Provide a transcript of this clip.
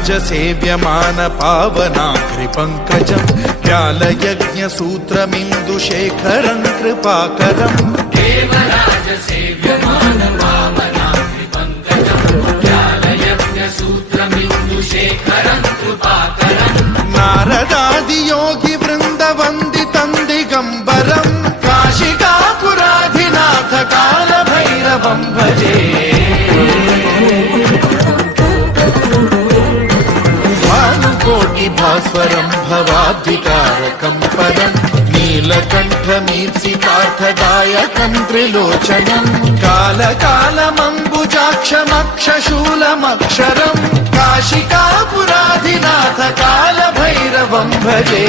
देवराजसेव्यमान पावनाग्रिपङ्कजम् व्यालयज्ञसूत्रमिन्दुशेखरम् कृपाकरम् देवराजसेव्यमान पावनाग्रिपङ्कजम् व्यालयज्ञसूत्रमिन्दुशेखरम् कृपाकरम् नारदादियोगि वृन्दवन्दितम् दिगम्बरम् काशिकापुराधिनाथ कालभैरवम् भजे भास्वरम् भवाब्धिकारकम् परम् नीलकण्ठमीप्सितार्थदायकम् त्रिलोचनम् कालकालमम्बुजाक्षमक्षशूलमक्षरम् काशिकापुराधिनाथ कालभैरवम् भजे।